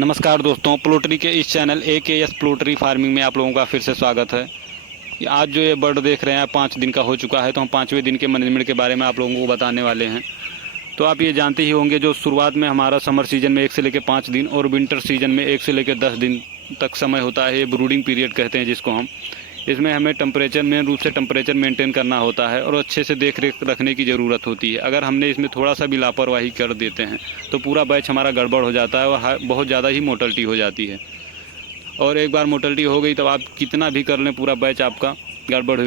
नमस्कार दोस्तों, पोल्ट्री के इस चैनल AKS पोल्ट्री फार्मिंग में आप लोगों का फिर से स्वागत है। आज जो ये बर्ड देख रहे हैं 5 दिन का हो चुका है, तो हम 5वें दिन के मैनेजमेंट के बारे में आप लोगों को बताने वाले हैं। तो आप ये जानते ही होंगे, जो शुरुआत में हमारा समर सीज़न में 1 से लेकर 5 दिन और विंटर सीज़न में 1 से लेकर 10 दिन तक समय होता है। ये ब्रूडिंग पीरियड कहते हैं जिसको हम। इसमें हमें टेम्परेचर मेन रूप से टेम्परेचर मेंटेन करना होता है और अच्छे से देख रेख रखने की ज़रूरत होती है। अगर हमने इसमें थोड़ा सा भी लापरवाही कर देते हैं तो पूरा बैच हमारा गड़बड़ हो जाता है और बहुत ज़्यादा ही मोर्टलिटी हो जाती है। और एक बार मोर्टलिटी हो गई तब आप कितना भी कर लें, पूरा बैच आपका गड़बड़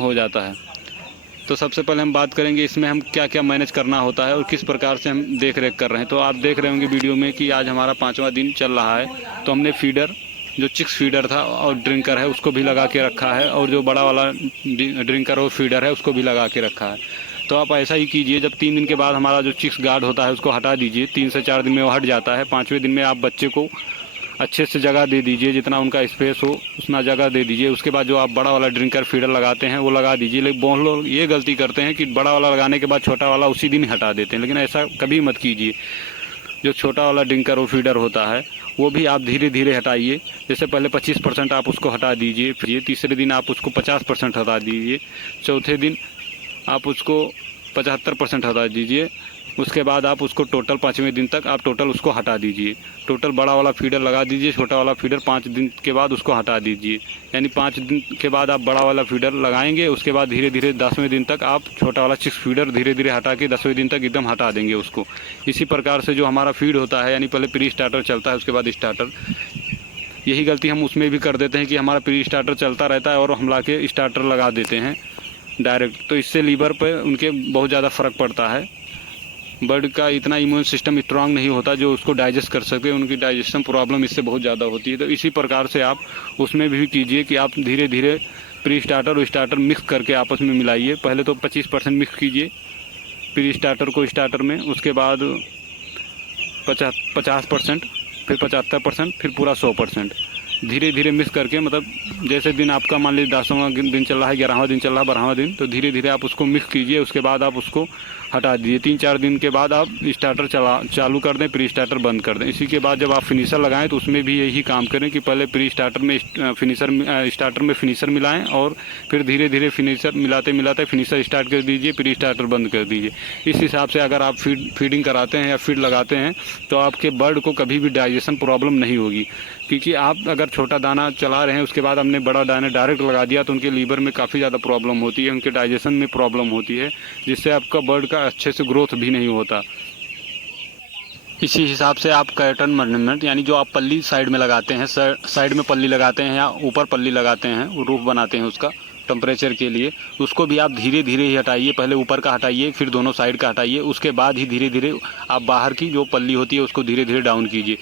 हो जाता है। तो सबसे पहले हम बात करेंगे इसमें हम क्या क्या मैनेज करना होता है और किस प्रकार से हम देख रेख कर रहे हैं। तो आप देख रहे होंगे वीडियो में कि आज हमारा 5वां दिन चल रहा है। तो हमने फीडर, जो चिक्स फीडर था और ड्रिंकर है, उसको भी लगा के रखा है, और जो बड़ा वाला ड्रिंकर और फीडर है उसको भी लगा के रखा है। तो आप ऐसा ही कीजिए। जब 3 दिन के बाद हमारा जो चिक्स गार्ड होता है उसको हटा दीजिए। 3 से 4 दिन में वो हट जाता है। 5वें दिन में आप बच्चे को अच्छे से जगह दे दीजिए, जितना उनका स्पेस हो उतना जगह दे दीजिए। उसके बाद जो आप बड़ा वाला ड्रिंकर फीडर लगाते हैं वो लगा दीजिए। लेकिन बहुत लोग ये गलती करते हैं कि बड़ा वाला लगाने के बाद छोटा वाला उसी दिन हटा देते हैं, लेकिन ऐसा कभी मत कीजिए। जो छोटा वाला ड्रिंकर और फीडर होता है वो भी आप धीरे धीरे हटाइए। जैसे पहले 25% आप उसको हटा दीजिए, फिर तीसरे दिन आप उसको 50% हटा दीजिए, चौथे दिन आप उसको 75% हटा दीजिए। उसके बाद आप उसको टोटल 5वें दिन तक आप टोटल उसको हटा दीजिए। टोटल बड़ा वाला फीडर लगा दीजिए, छोटा वाला फीडर 5 दिन के बाद उसको हटा दीजिए। यानी 5 दिन के बाद आप बड़ा वाला फीडर लगाएंगे, उसके बाद धीरे धीरे 10वें दिन तक आप छोटा वाला चिक्स फीडर धीरे धीरे हटा के 10वें दिन तक एकदम हटा देंगे उसको। इसी प्रकार से जो हमारा फीड होता है, यानी पहले प्री स्टार्टर चलता है उसके बाद स्टार्टर। यही गलती हम उसमें भी कर देते हैं कि हमारा प्री स्टार्टर चलता रहता है और हम ला के स्टार्टर लगा देते हैं डायरेक्ट। तो इससे लीवर पे उनके बहुत ज़्यादा फ़र्क पड़ता है। बर्ड का इतना इम्यून सिस्टम स्ट्रांग नहीं होता जो उसको डाइजेस्ट कर सके, उनकी डाइजेशन प्रॉब्लम इससे बहुत ज़्यादा होती है। तो इसी प्रकार से आप उसमें भी कीजिए कि आप धीरे धीरे प्री स्टार्टर और स्टार्टर मिक्स करके आपस में मिलाइए। पहले तो 25% मिक्स कीजिए प्री स्टार्टर को स्टार्टर में, उसके बाद 50%, फिर 75%, फिर पूरा 100%। धीरे धीरे मिक्स करके, मतलब जैसे दिन आपका मान लीजिए 10वां दिन चल रहा है, 11वां दिन चल रहा है, 12वां दिन, तो धीरे धीरे आप उसको मिक्स कीजिए। उसके बाद आप उसको हटा दीजिए। 3-4 दिन के बाद आप स्टार्टर चालू कर दें, प्री स्टार्टर बंद कर दें। इसी के बाद जब आप फिनिशर लगाएं तो उसमें भी यही काम करें कि पहले प्री स्टार्टर में स्टार्टर में फिनिशर मिलाएं और फिर धीरे धीरे फिनिशर मिलाते मिलाते फिनिशर स्टार्ट कर दीजिए, प्री स्टार्टर बंद कर दीजिए। इस हिसाब से अगर आप फीडिंग कराते हैं या फीड लगाते हैं तो आपके बर्ड को कभी भी डाइजेशन प्रॉब्लम नहीं होगी। क्योंकि आप अगर छोटा दाना चला रहे हैं उसके बाद हमने बड़ा दाना डायरेक्ट लगा दिया तो उनके लीवर में काफ़ी ज़्यादा प्रॉब्लम होती है, उनके डाइजेशन में प्रॉब्लम होती है, जिससे आपका बर्ड का अच्छे से ग्रोथ भी नहीं होता। इसी हिसाब से आप कर्टन मैनेजमेंट, यानी जो आप पल्ली साइड में लगाते हैं, साइड में पल्ली लगाते हैं या ऊपर पल्ली लगाते हैं, रूफ बनाते हैं उसका टेम्परेचर के लिए, उसको भी आप धीरे धीरे ही हटाइए। पहले ऊपर का हटाइए, फिर दोनों साइड का हटाइए, उसके बाद ही धीरे धीरे आप बाहर की जो पल्ली होती है उसको धीरे धीरे डाउन कीजिए।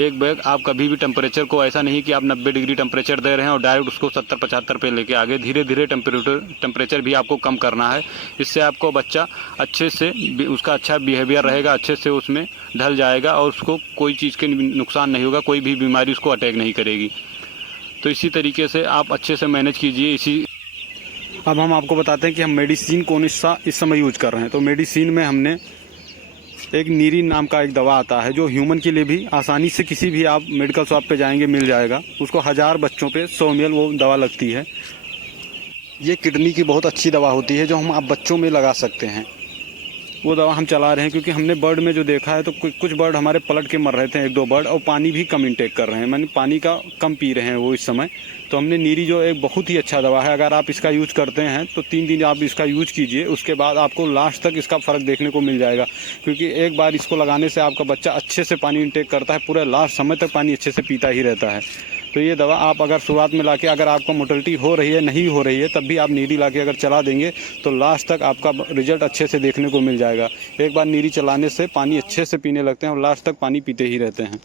एक बैग आप कभी भी टेम्परेचर को ऐसा नहीं कि आप 90 डिग्री टेम्परेचर दे रहे हैं और डायरेक्ट उसको 70-75 पे लेके आगे। धीरे धीरे टेम्परेचर भी आपको कम करना है। इससे आपको बच्चा अच्छे से, उसका अच्छा बिहेवियर रहेगा, अच्छे से उसमें ढल जाएगा और उसको कोई चीज़ के नुकसान नहीं होगा, कोई भी बीमारी उसको अटैक नहीं करेगी। तो इसी तरीके से आप अच्छे से मैनेज कीजिए। अब हम आपको बताते हैं कि हम मेडिसिन कौन सा इस समय यूज कर रहे हैं। तो मेडिसिन में हमने एक नीरिन नाम का एक दवा आता है जो ह्यूमन के लिए भी आसानी से किसी भी आप मेडिकल शॉप पे जाएंगे मिल जाएगा। उसको 1000 बच्चों पे 100 ml वो दवा लगती है। ये किडनी की बहुत अच्छी दवा होती है जो हम आप बच्चों में लगा सकते हैं। वो दवा हम चला रहे हैं क्योंकि हमने बर्ड में जो देखा है तो कुछ बर्ड हमारे पलट के मर रहे थे, 1-2 बर्ड, और पानी भी कम इंटेक कर रहे हैं, माने पानी का कम पी रहे हैं वो इस समय। तो हमने नीरी, जो एक बहुत ही अच्छा दवा है, अगर आप इसका यूज करते हैं तो 3 दिन आप इसका यूज कीजिए, उसके बाद आपको लास्ट तक इसका फ़र्क देखने को मिल जाएगा। क्योंकि एक बार इसको लगाने से आपका बच्चा अच्छे से पानी इंटेक करता है, पूरे लास्ट समय तक पानी अच्छे से पीता ही रहता है। तो ये दवा आप अगर शुरुआत में लाके, अगर आपका मोर्टलिटी हो रही है, नहीं हो रही है, तब भी आप नीरी लाके अगर चला देंगे तो लास्ट तक आपका रिजल्ट अच्छे से देखने को मिल जाएगा। एक बार नीरी चलाने से पानी अच्छे से पीने लगते हैं और लास्ट तक पानी पीते ही रहते हैं।